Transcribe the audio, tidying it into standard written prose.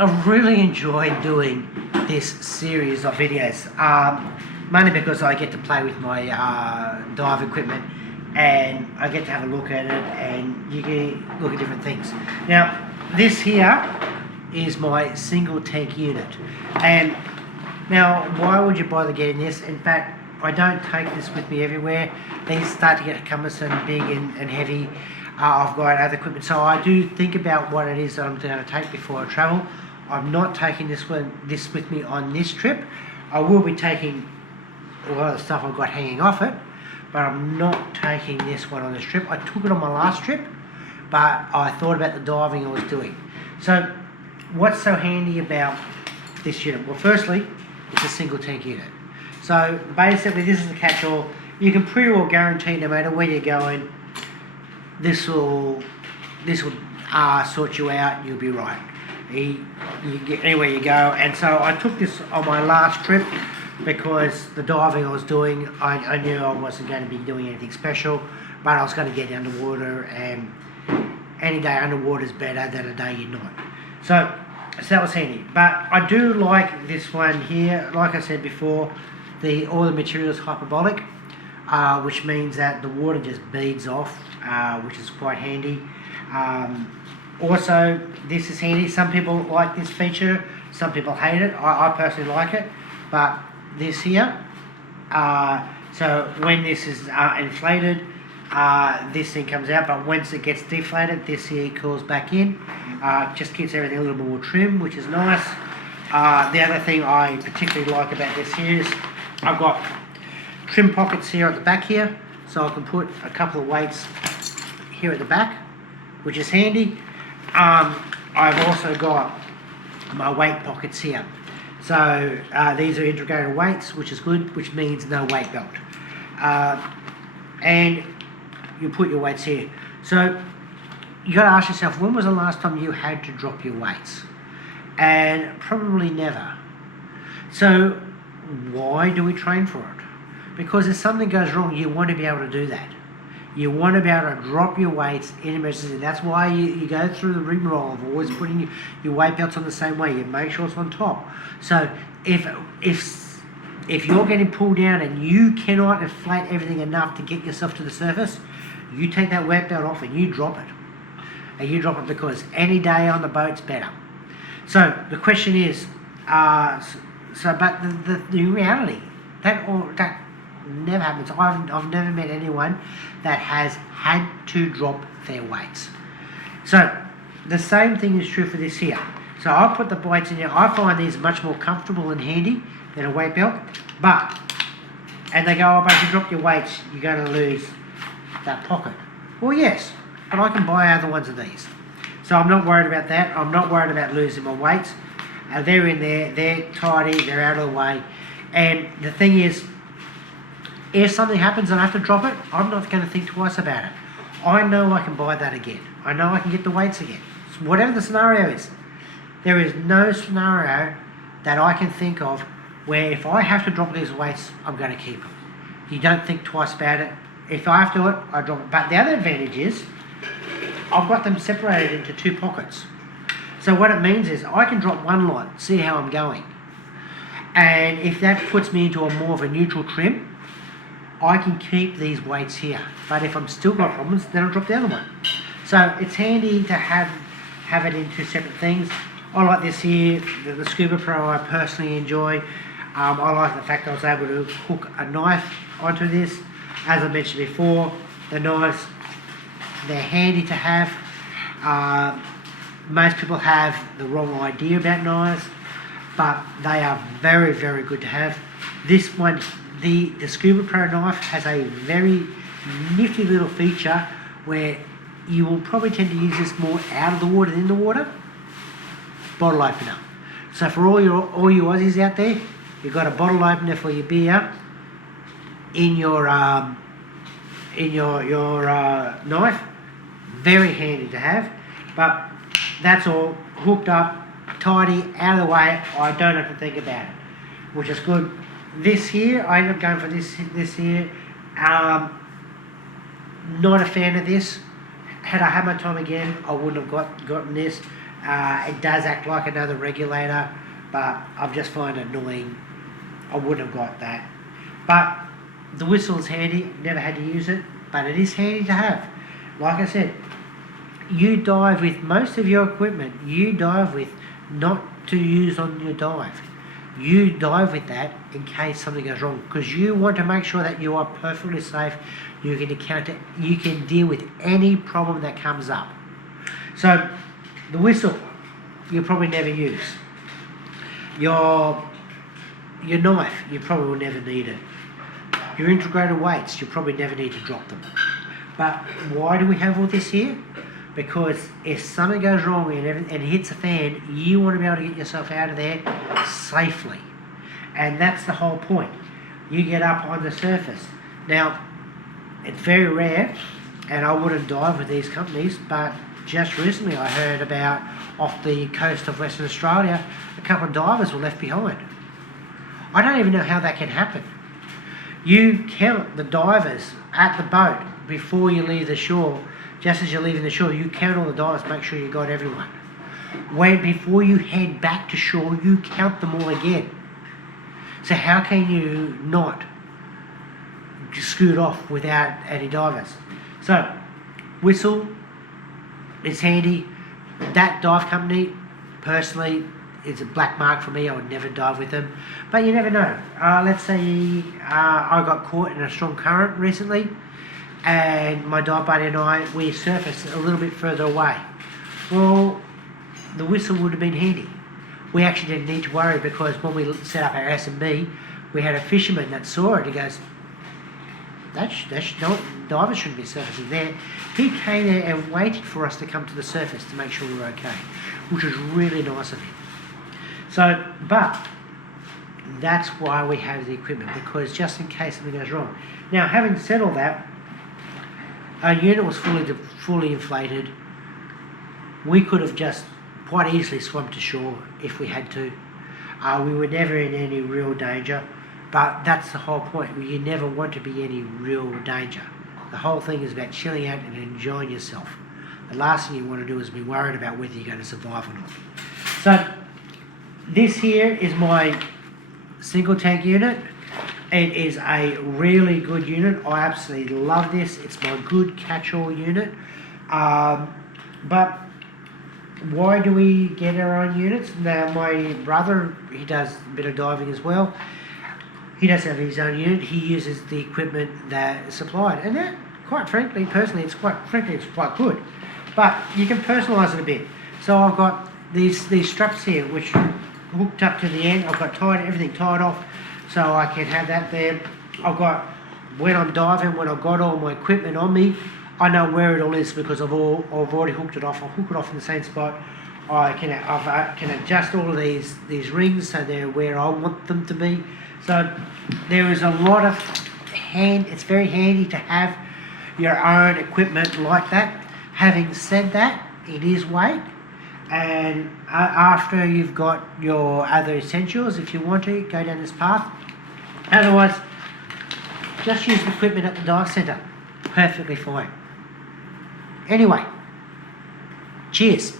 I've really enjoyed doing this series of videos, mainly because I get to play with my dive equipment and I get to have a look at it and you can look at different things. Now, this here is my single tank unit, and now why would you bother getting this? In fact, I don't take this with me everywhere. These start to get cumbersome, big and heavy. I've got other equipment, so I do think about what it is that I'm going to take before I travel. I'm not taking this with me on this trip. I will be taking a lot of the stuff I've got hanging off it, but I'm not taking this one on this trip. I took it on my last trip, but I thought about the diving I was doing. So what's so handy about this unit? Well, firstly, it's a single tank unit. So basically this is the catch-all. You can pretty well guarantee no matter where you're going, this will sort you out. You'll be right. You get anywhere you go. And so I took this on my last trip because the diving I was doing, I knew I wasn't going to be doing anything special, but I was going to get underwater, and any day underwater is better than a day you're not. So that was handy. But I do like this one here. Like I said before, all the material is hyperbolic, which means that the water just beads off, which is quite handy. Also, this is handy. Some people like this feature, some people hate it. I personally like it, but this here, so when this is inflated, this thing comes out, but once it gets deflated, this here cools back in. Just keeps everything a little more trim, which is nice. The other thing I particularly like about this here is I've got trim pockets here at the back here, so I can put a couple of weights here at the back, which is handy. I've also got my weight pockets here. So these are integrated weights, which is good, which means no weight belt. And you put your weights here. So you got to ask yourself, when was the last time you had to drop your weights? And probably never. So why do we train for it? Because if something goes wrong, you want to be able to do that. You want to be able to drop your weights in emergency. That's why you go through the rigmarole of always putting your weight belts on the same way. You make sure it's on top. So if you're getting pulled down and you cannot inflate everything enough to get yourself to the surface, you take that weight belt off and you drop it. And you drop it because any day on the boat's better. So the question is, but the reality, that never happens. I've never met anyone that has had to drop their weights. So the same thing is true for this here. So I'll put the weights in here. I find these much more comfortable and handy than a weight belt. And they go, oh, but if you drop your weights, you're going to lose that pocket. Well, yes, but I can buy other ones of these. So I'm not worried about that. I'm not worried about losing my weights. They're in there, they're tidy, they're out of the way. And the thing is, if something happens and I have to drop it, I'm not going to think twice about it. I know I can buy that again. I know I can get the weights again. So whatever the scenario is, there is no scenario that I can think of where if I have to drop these weights, I'm going to keep them. You don't think twice about it. If I have to do it, I drop it. But the other advantage is I've got them separated into two pockets. So what it means is I can drop one lot, see how I'm going. And if that puts me into a more of a neutral trim, I can keep these weights here. But if I'm still got problems, then I'll drop the other one. So it's handy to have it in two separate things. I like this here, the Scuba Pro I personally enjoy. I like the fact I was able to hook a knife onto this. As I mentioned before, the knives, they're handy to have. Most people have the wrong idea about knives, but they are very, very good to have. This one, the Scuba Pro knife has a very nifty little feature where you will probably tend to use this more out of the water than in the water. Bottle opener. So for all you Aussies out there, you've got a bottle opener for your beer in your knife. Very handy to have. But that's all hooked up, tidy, out of the way. I don't have to think about it, which is good. This here, I ended up going for this here. Not a fan of this. Had I had my time again, I wouldn't have gotten this. It does act like another regulator, but I've just find it annoying. I wouldn't have got that. But the whistle is handy. Never had to use it, but it is handy to have. Like I said, you dive with most of your equipment. You dive with not to use on your dive. You dive with that in case something goes wrong, because you want to make sure that you are perfectly safe. You can deal with any problem that comes up. So the whistle you'll probably never use. Your knife, you probably will never need it. Your integrated weights, you probably never need to drop them. But why do we have all this here? Because if something goes wrong and it hits a fan, you want to be able to get yourself out of there safely. And that's the whole point. You get up on the surface. Now, it's very rare, and I wouldn't dive with these companies, but just recently I heard about off the coast of Western Australia, a couple of divers were left behind. I don't even know how that can happen. You count the divers at the boat before you leave the shore. Just as you're leaving the shore, you count all the divers, make sure you got everyone. Before you head back to shore, you count them all again. So how can you not scoot off without any divers? So, whistle is handy. That dive company, personally, is a black mark for me. I would never dive with them. But you never know. Let's say I got caught in a strong current recently, and my dive buddy and I, we surfaced a little bit further away. Well, the whistle would have been handy. We actually didn't need to worry, because when we set up our S&B, we had a fisherman that saw it. He goes, divers shouldn't be surfacing there. He came there and waited for us to come to the surface to make sure we were okay, which was really nice of him. So, but that's why we have the equipment, because just in case something goes wrong. Now, having said all that, our unit was fully inflated. We could have just quite easily swum to shore if we had to. We were never in any real danger, but that's the whole point. You never want to be in any real danger. The whole thing is about chilling out and enjoying yourself. The last thing you want to do is be worried about whether you're going to survive or not. So this here is my single tank unit. It is a really good unit. I absolutely love this. It's my good catch-all unit. But why do we get our own units? Now, my brother, he does a bit of diving as well. He does have his own unit. He uses the equipment that is supplied. And that, quite frankly, personally, it's quite good. But you can personalise it a bit. So I've got these straps here, which are hooked up to the end. I've got everything tied off, so I can have that there. I've got, when I'm diving, when I've got all my equipment on me, I know where it all is, because I've already hooked it off. I'll hook it off in the same spot. I can adjust all of these rings so they're where I want them to be. So there is a lot of it's very handy to have your own equipment like that. Having said that, it is weight, and after you've got your other essentials, if you want to, go down this path. Otherwise, just use the equipment at the dive centre. Perfectly fine. Anyway, cheers.